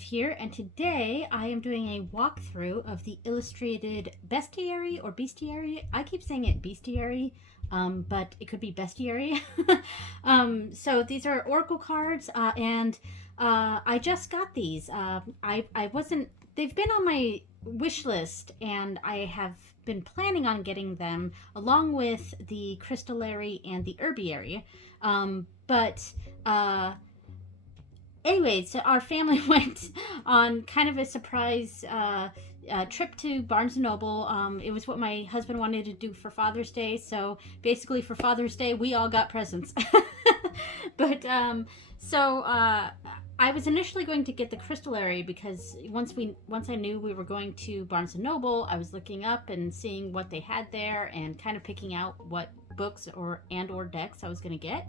here, and today I am doing a walkthrough of the illustrated Bestiary or Bestiary. I keep saying it Bestiary, but it could be Bestiary. So these are Oracle cards, and I just got these. I wasn't. They've been on my wish list, and I have been planning on getting them along with the Crystallary and the Herbiary, but. Anyway, so our family went on kind of a surprise trip to Barnes and Noble. It was what my husband wanted to do for Father's Day. So basically, for Father's Day, we all got presents. But I was initially going to get the Crystallary because once I knew we were going to Barnes and Noble, I was looking up and seeing what they had there and kind of picking out what books or decks I was going to get.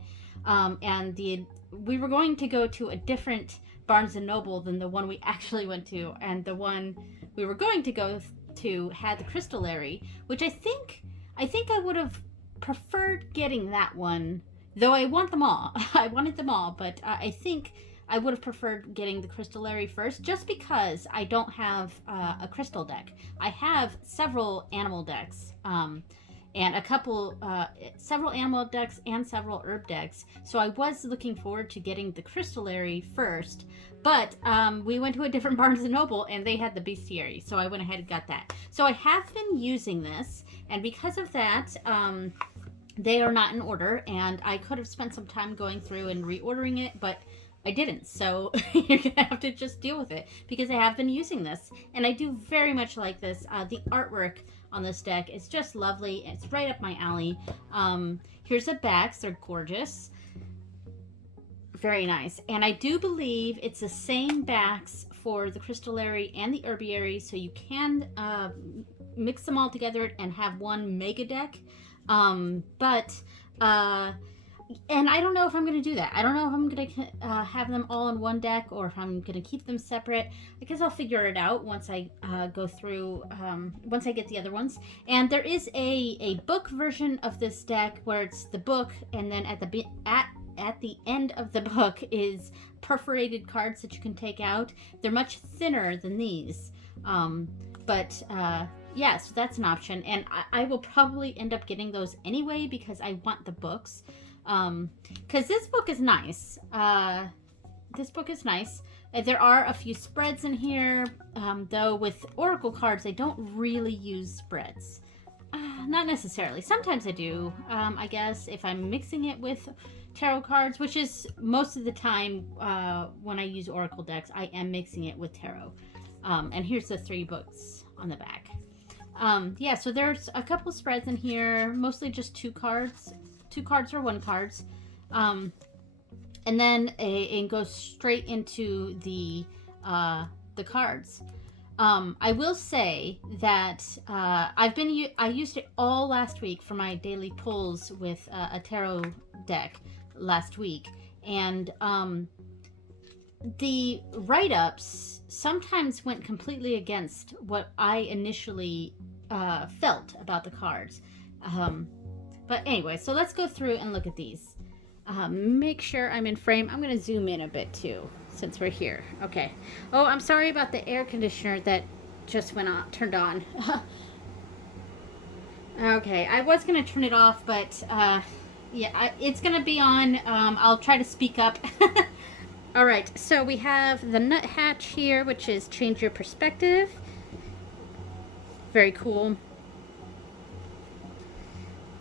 We were going to go to a different Barnes and Noble than the one we actually went to, and the one we were going to go to had the Crystallary, which I think I would have preferred getting that one, though I want them all. I wanted them all, but I think I would have preferred getting the Crystallary first, just because I don't have a crystal deck. I have several animal decks. And several animal decks and several herb decks. So I was looking forward to getting the Crystallary first, but we went to a different Barnes & Noble and they had the Bestiary, so I went ahead and got that. So I have been using this, and because of that, they are not in order, and I could have spent some time going through and reordering it, but I didn't, so you're gonna have to just deal with it, because I have been using this, and I do very much like this. The artwork on this deck is just lovely. It's right up my alley. Here's the backs. They're gorgeous. Very nice. And I do believe it's the same backs for the Crystallary and the Herbiary, so you can mix them all together and have one mega deck. And I don't know if I'm going to do that. I don't know if I'm going to have them all in one deck or if I'm going to keep them separate. I guess I'll figure it out once I go through, once I get the other ones. And there is a book version of this deck where it's the book, and then at the end of the book is perforated cards that you can take out. They're much thinner than these. Yeah, so that's an option. And I will probably end up getting those anyway because I want the books. Because this book is nice. There are a few spreads in here, though with Oracle cards, I don't really use spreads. Not necessarily. Sometimes I do, I guess, if I'm mixing it with tarot cards, which is most of the time when I use Oracle decks, I am mixing it with tarot. And here's the 3 books on the back. Yeah, so there's a couple spreads in here, mostly just 2 cards. 2 cards or 1 cards, and then it goes straight into the cards. I will say that I used it all last week for my daily pulls with a tarot deck last week, and the write-ups sometimes went completely against what I initially felt about the cards. But anyway, so let's go through and look at these. Make sure I'm in frame. I'm going to zoom in a bit too, since we're here. Okay. Oh, I'm sorry about the air conditioner that just turned on. Okay, I was going to turn it off, but yeah, it's going to be on. I'll try to speak up. All right, so we have the nuthatch here, which is change your perspective. Very cool.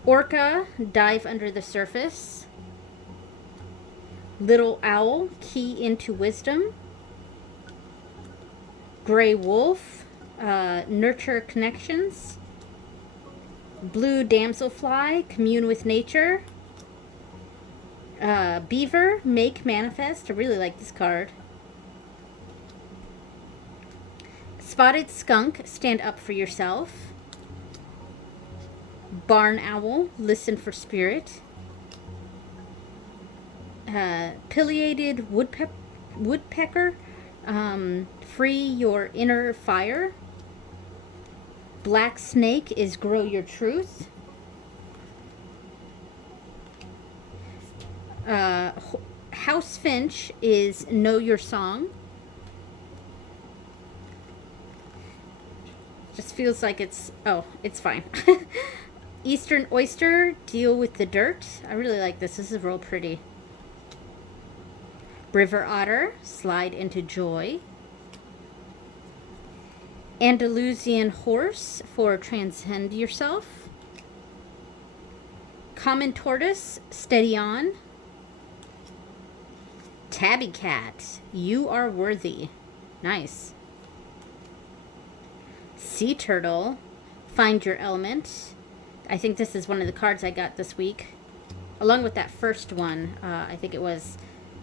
Orca, dive under the surface. Little owl, key into wisdom. Gray wolf, nurture connections. Blue damselfly, commune with nature. Beaver, make manifest. I really like this card. Spotted skunk, stand up for yourself. Barn owl, listen for spirit. Pileated woodpecker, free your inner fire. Black snake is grow your truth. House finch is know your song. Just feels like it's, oh, it's fine. Eastern Oyster, deal with the dirt. I really like this. This is real pretty. River Otter, slide into joy. Andalusian Horse, for transcend yourself. Common Tortoise, steady on. Tabby Cat, you are worthy. Nice. Sea Turtle, find your element. I think this is one of the cards I got this week. Along with that first one, I think it was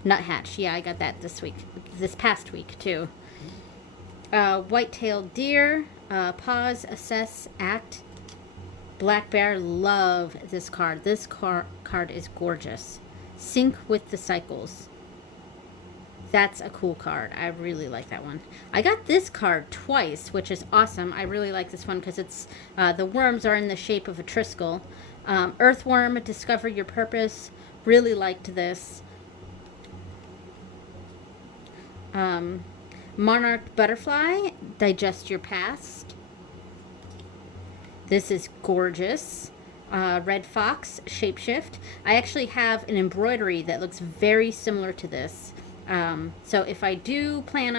Nuthatch. Yeah, I got that this past week too. White-tailed deer, pause, assess, act. Black bear, love this card. This card is gorgeous. Sync with the cycles. That's a cool card. I really like that one. I got this card twice, which is awesome. I really like this one because it's the worms are in the shape of a Triskel. Earthworm, discover your purpose. Really liked this. Monarch butterfly, digest your past. This is gorgeous. Red fox, shapeshift. I actually have an embroidery that looks very similar to this. So if I do end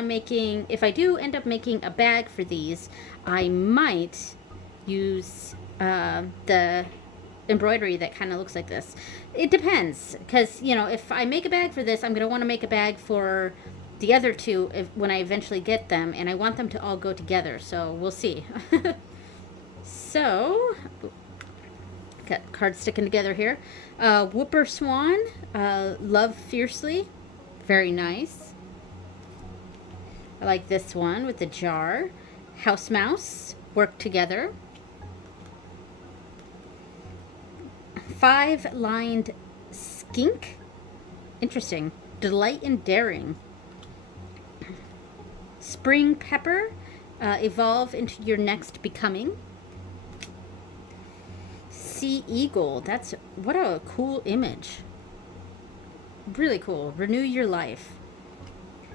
up making a bag for these, I might use the embroidery that kind of looks like this. It depends, because, you know, if I make a bag for this, I'm going to want to make a bag for the other two when I eventually get them, and I want them to all go together, so we'll see. So, got cards sticking together here. Whooper Swan, love fiercely. Very nice. I like this one with the jar. House mouse, work together. 5-lined skink. Interesting. Delight in daring. Spring pepper, evolve into your next becoming. Sea eagle, what a cool image. Really cool. Renew your life.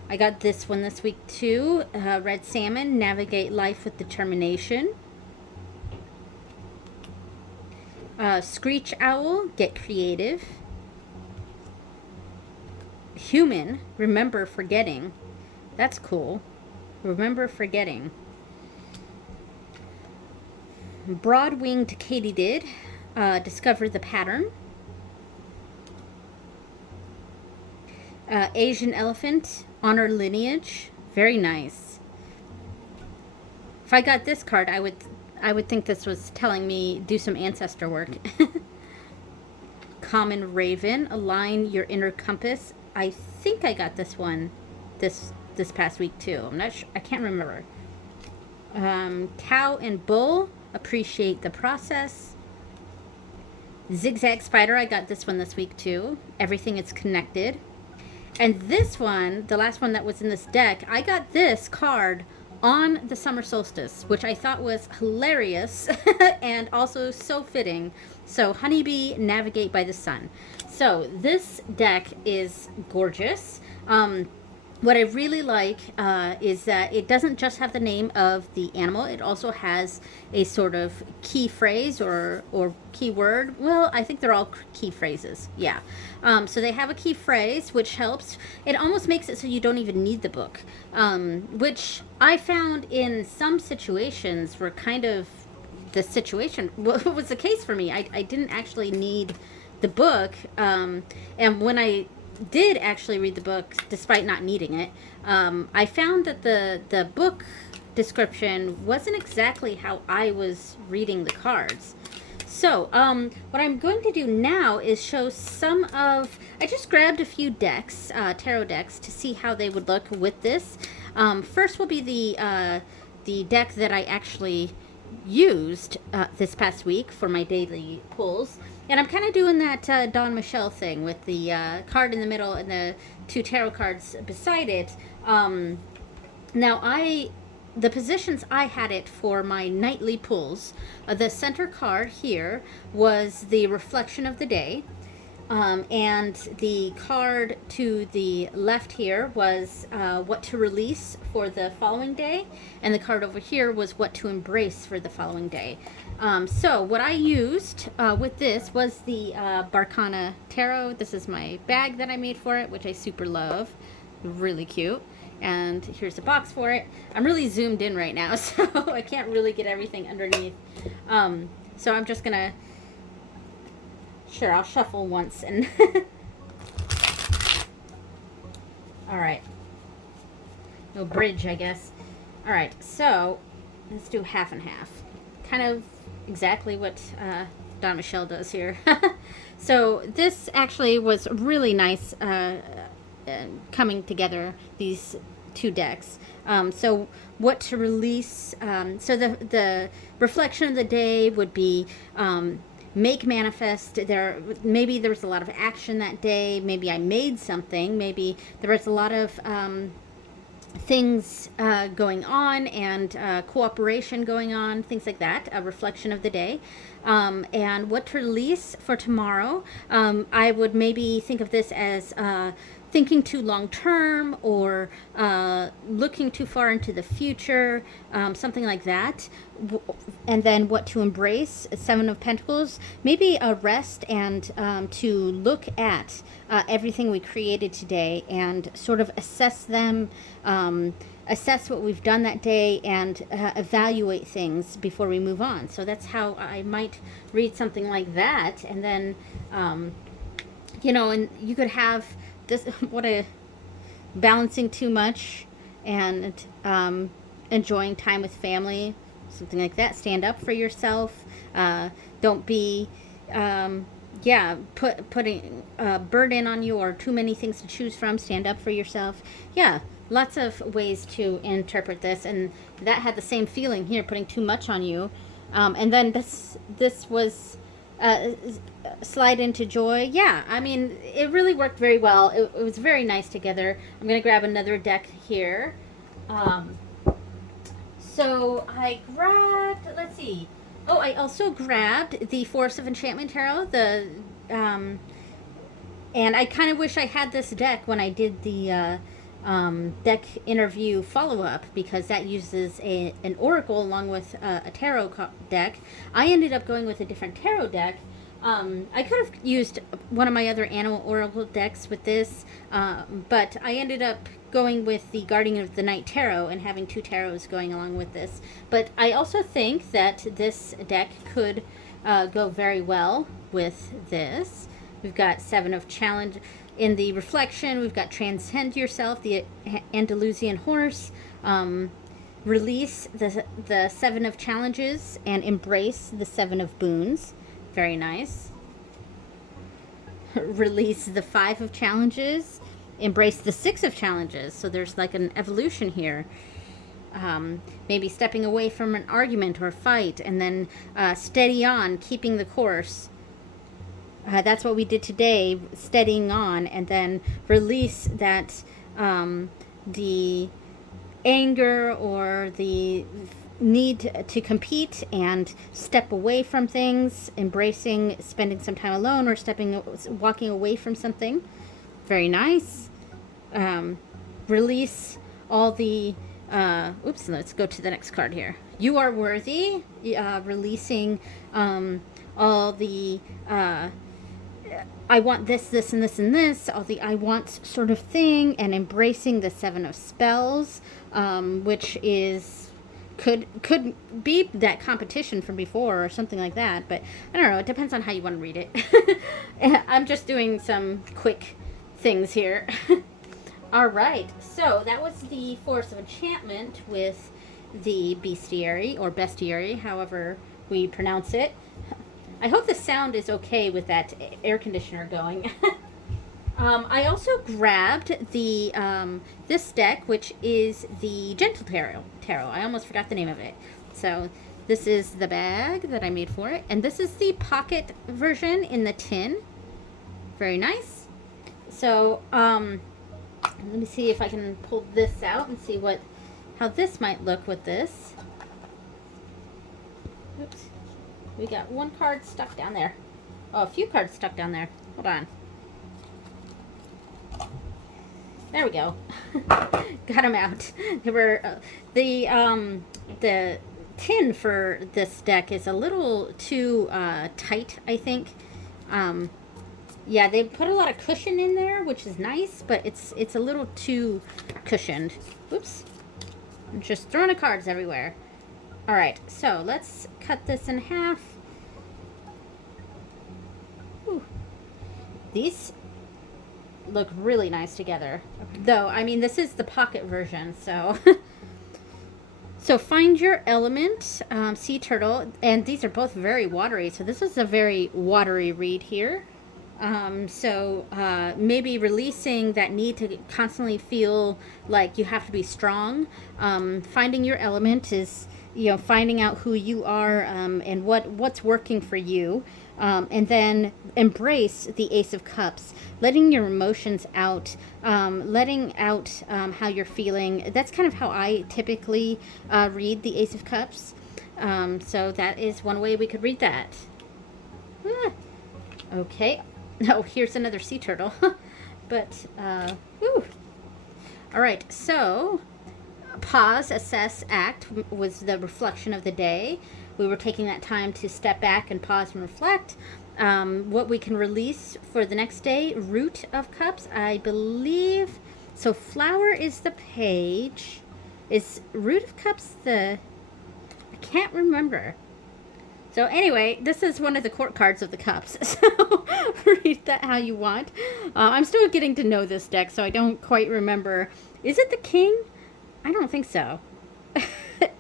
I got this one this week too. Red salmon, navigate life with determination. Screech owl, get creative. Human, remember forgetting. That's cool. Remember forgetting. Broad-winged katydid, discover the pattern. Asian elephant, honor lineage. Very nice. If I got this card, I would think this was telling me do some ancestor work. Common raven, align your inner compass. I think I got this one this past week too. I'm not sure. I can't remember. Cow and bull, appreciate the process. Zigzag spider, I got this one this week too. Everything is connected. And this one, the last one that was in this deck, I got this card on the summer solstice, which I thought was hilarious and also so fitting. So, Honeybee, navigate by the sun. So, this deck is gorgeous. What I really like is that it doesn't just have the name of the animal. It also has a sort of key phrase or key word. Well, I think they're all key phrases. Yeah. So they have a key phrase, which helps. It almost makes it so you don't even need the book, which I found in some situations were kind of the situation. What was the case for me? I didn't actually need the book. And when I did actually read the book, despite not needing it, I found that the book description wasn't exactly how I was reading the cards. So, what I'm going to do now is show some of... I just grabbed a few decks, tarot decks, to see how they would look with this. First will be the deck that I actually used this past week for my daily pulls. And I'm kind of doing that Dawn Michelle thing with the card in the middle and the two tarot cards beside it. Now, the positions I had it for my nightly pulls, the center card here was the reflection of the day. And the card to the left here was what to release for the following day, and the card over here was what to embrace for the following day. So what I used with this was the Arcana Tarot. This is my bag that I made for it, which I super love. Really cute. And here's a box for it. I'm really zoomed in right now, so I can't really get everything underneath. So I'm just gonna, sure, I'll shuffle once and all right. No bridge, I guess. All right, so let's do half and half. Kind of exactly what Don Michelle does here. So this actually was really nice coming together, these two decks. So what to release, so the reflection of the day would be make manifest. Maybe there was a lot of action that day, maybe I made something, maybe there was a lot of things going on and cooperation going on, things like that, a reflection of the day. And what to release for tomorrow, I would maybe think of this as thinking too long term, or looking too far into the future, something like that. And then what to embrace, Seven of Pentacles, maybe a rest and to look at everything we created today and sort of assess them, assess what we've done that day, and evaluate things before we move on. So that's how I might read something like that. And then, you know, and you could have this, what a balancing too much and enjoying time with family, something like that. Stand up for yourself. Don't be putting a burden on you or too many things to choose from. Stand up for yourself. Yeah, lots of ways to interpret this, and that had the same feeling here, putting too much on you. And then this was slide into joy. Yeah, I mean, it really worked very well. It was very nice together. I'm gonna grab another deck here. So I grabbed, let's see. Oh, I also grabbed the Force of Enchantment Tarot. And I kind of wish I had this deck when I did the deck interview follow-up, because that uses an oracle along with a tarot deck. I ended up going with a different tarot deck. I could have used one of my other animal oracle decks with this, but I ended up going with the Guardian of the Night Tarot and having two tarots going along with this. But I also think that this deck could go very well with this. We've got Seven of Challenge. In the reflection, we've got Transcend Yourself, the Andalusian Horse, release the Seven of Challenges, and embrace the Seven of Boons. Very nice. Release the Five of Challenges, embrace the Six of Challenges. So there's like an evolution here. Maybe stepping away from an argument or fight, and then steady on, keeping the course. That's what we did today, steadying on, and then release that the anger or the need to compete and step away from things, embracing spending some time alone or walking away from something. Very nice. Release all the oops, let's go to the next card here. You are worthy. Releasing all the I want this, this, and this, and this, all the I want sort of thing, and embracing the Seven of Spells, which is could be that competition from before or something like that, but I don't know, it depends on how you want to read it. I'm just doing some quick things here. All right, so that was the Force of Enchantment with the Bestiary, or Bestiary, however we pronounce it. I hope the sound is okay with that air conditioner going. I also grabbed the this deck, which is the Gentle Tarot. I almost forgot the name of it. So this is the bag that I made for it, and this is the pocket version in the tin. Very nice. So let me see if I can pull this out and see how this might look with this. Oops. We got one card stuck down there. Oh, a few cards stuck down there. Hold on. There we go. Got them out. They were the tin for this deck is a little too tight, I think. Yeah, they put a lot of cushion in there, which is nice, but it's a little too cushioned. Oops. I'm just throwing the cards everywhere. All right, so let's cut this in half. Whew. These look really nice together. Though, I mean, this is the pocket version, so... So find your element, sea turtle, and these are both very watery, so this is a very watery read here. Maybe releasing that need to constantly feel like you have to be strong. Finding your element is, finding out who you are and what's working for you. And then embrace the Ace of Cups, letting your emotions out, letting out how you're feeling. That's kind of how I typically read the Ace of Cups. So that is one way we could read that. Okay. Oh, here's another sea turtle. But, whew. All right, so pause, assess, act was the reflection of the day. We were taking that time to step back and pause and reflect. What we can release for the next day, Root of Cups, I believe. So flower is the page. Is Root of Cups I can't remember. So anyway, this is one of the court cards of the cups. So read that how you want. I'm still getting to know this deck, so I don't quite remember. Is it the king? I don't think so.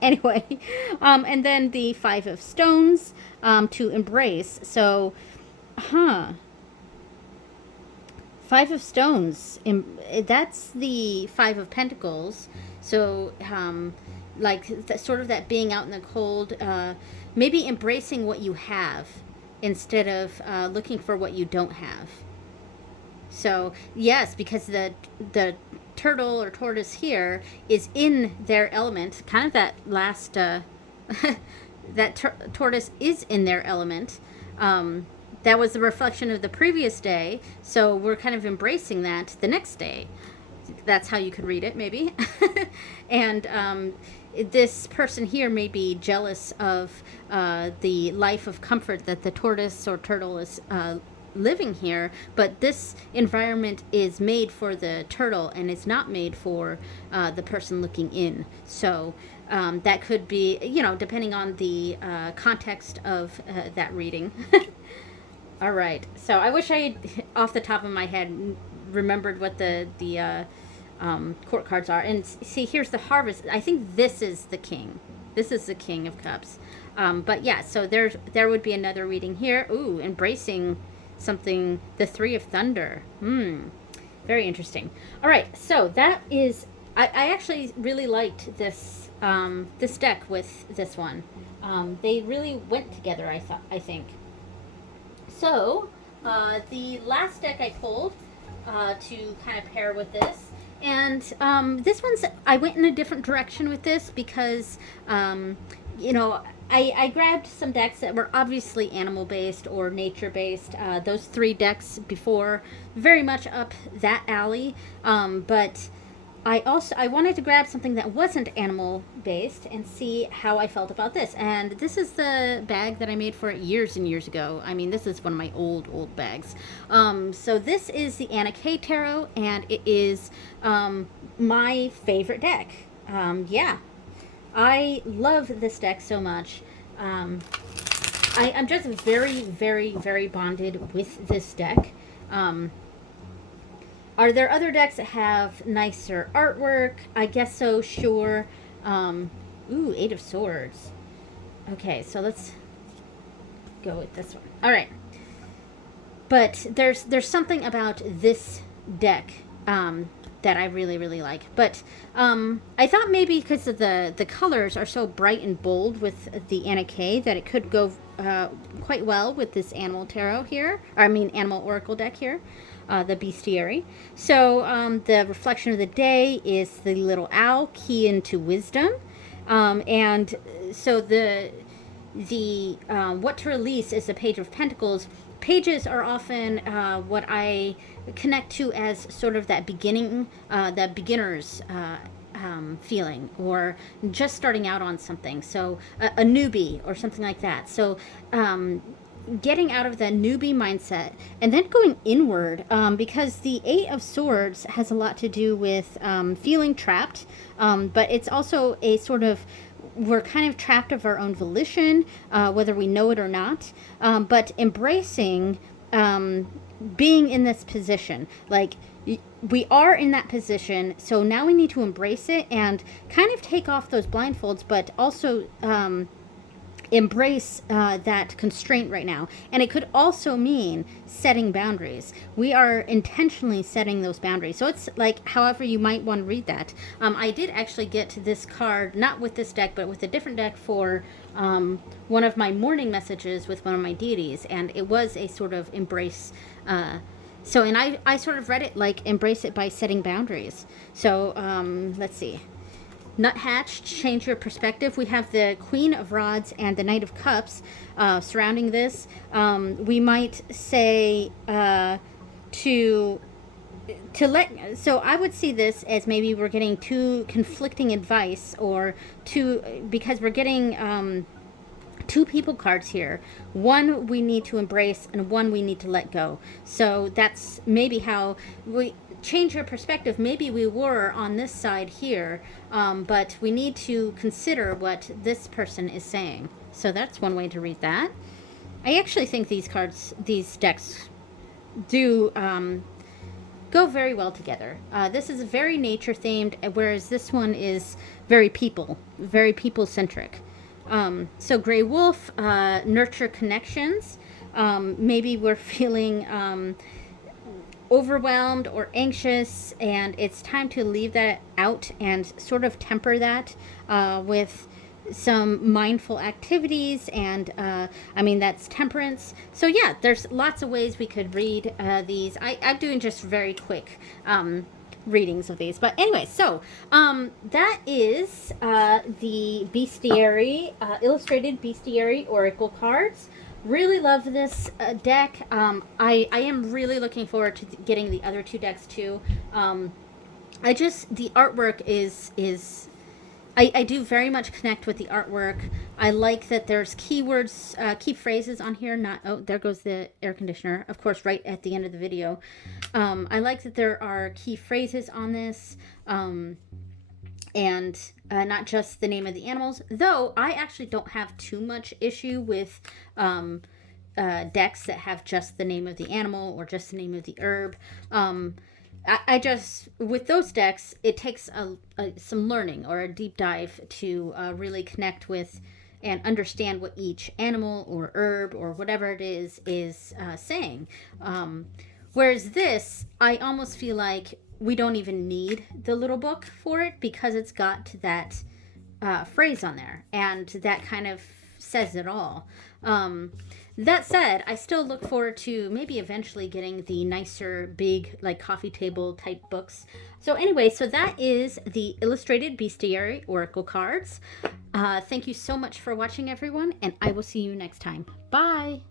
Anyway, and then the Five of Stones to embrace. So, Five of Stones. That's the Five of Pentacles. So, sort of that being out in the cold. Maybe embracing what you have instead of looking for what you don't have. So, yes, because the turtle or tortoise here is in their element. Kind of that last, tortoise is in their element. That was the reflection of the previous day. So we're kind of embracing that the next day. That's how you could read it, maybe. And this person here may be jealous of the life of comfort that the tortoise or turtle is living here, but this environment is made for the turtle and it's not made for the person looking in. So that could be, depending on the context of that reading. All right. So I wish I had, off the top of my head, remembered what the court cards are. And see, here's the Harvest. I think this is the king. This is the King of Cups. But yeah, so there would be another reading here. Ooh, embracing something, the Three of Thunder. Very interesting. All right, so that is, I actually really liked this this deck with this one. They really went together, I think. So the last deck I pulled to kind of pair with this, and this one's, I went in a different direction with this because I grabbed some decks that were obviously animal-based or nature-based. Those three decks before, very much up that alley. But I wanted to grab something that wasn't animal-based and see how I felt about this. And this is the bag that I made for it years and years ago. I mean, this is one of my old bags. So this is the Arcana Tarot, and it is my favorite deck. Yeah. I love this deck so much. I'm just very, very, very bonded with this deck. Are there other decks that have nicer artwork? I guess so, sure. Ooh, Eight of Swords. Okay, so let's go with this one. All right. But there's something about this deck that I really, really like. But I thought maybe because of the colors are so bright and bold with the Anna K that it could go quite well with this Animal Tarot here. Or, I mean, Animal Oracle deck here. The Bestiary. So the reflection of the day is the little owl, key into wisdom. And so the what to release is the Page of Pentacles. Pages are often what I connect to as sort of that beginning, that beginner's feeling, or just starting out on something. So a newbie or something like that. So getting out of the newbie mindset and then going inward, because the Eight of Swords has a lot to do with feeling trapped, but it's also a sort of, we're kind of trapped of our own volition, whether we know it or not, but embracing being in this position. Like, we are in that position, so now we need to embrace it and kind of take off those blindfolds, but also embrace that constraint right now. And it could also mean setting boundaries. We are intentionally setting those boundaries. So it's like, however you might want to read that. I did actually get this card, not with this deck, but with a different deck for one of my morning messages with one of my deities. And it was a sort of embrace. And I sort of read it like embrace it by setting boundaries. So let's see. Nuthatch, change your perspective. We have the Queen of Rods and the Knight of Cups surrounding this. We might say to let, so I would see this as maybe we're getting two conflicting advice, or because we're getting two people cards here. One we need to embrace and one we need to let go. So that's maybe how we change your perspective. Maybe we were on this side here, but we need to consider what this person is saying. So that's one way to read that. I actually think these cards, these decks do go very well together. This is very nature themed, whereas this one is very people-centric. So Grey Wolf, nurture connections. Maybe we're feeling overwhelmed or anxious, and it's time to leave that out and sort of temper that with some mindful activities. And I mean, that's temperance. So yeah, there's lots of ways we could read these. I'm doing just very quick readings of these, but anyway, so that is the Bestiary, illustrated Bestiary Oracle cards. Really love this deck. I am really looking forward to getting the other two decks too. The artwork is I do very much connect with the artwork. I like that there's keywords, key phrases on here. Not, oh, there goes the air conditioner, of course, right at the end of the video. I like that there are key phrases on this. And not just the name of the animals, though I actually don't have too much issue with decks that have just the name of the animal or just the name of the herb. I just, with those decks, it takes some learning or a deep dive to really connect with and understand what each animal or herb or whatever it is saying. Whereas this, I almost feel like we don't even need the little book for it, because it's got that phrase on there, and that kind of says it all. That said, I still look forward to maybe eventually getting the nicer, big, like coffee table type books. So anyway, so that is the illustrated Bestiary Oracle cards. Thank you so much for watching, everyone, and I will see you next time. Bye!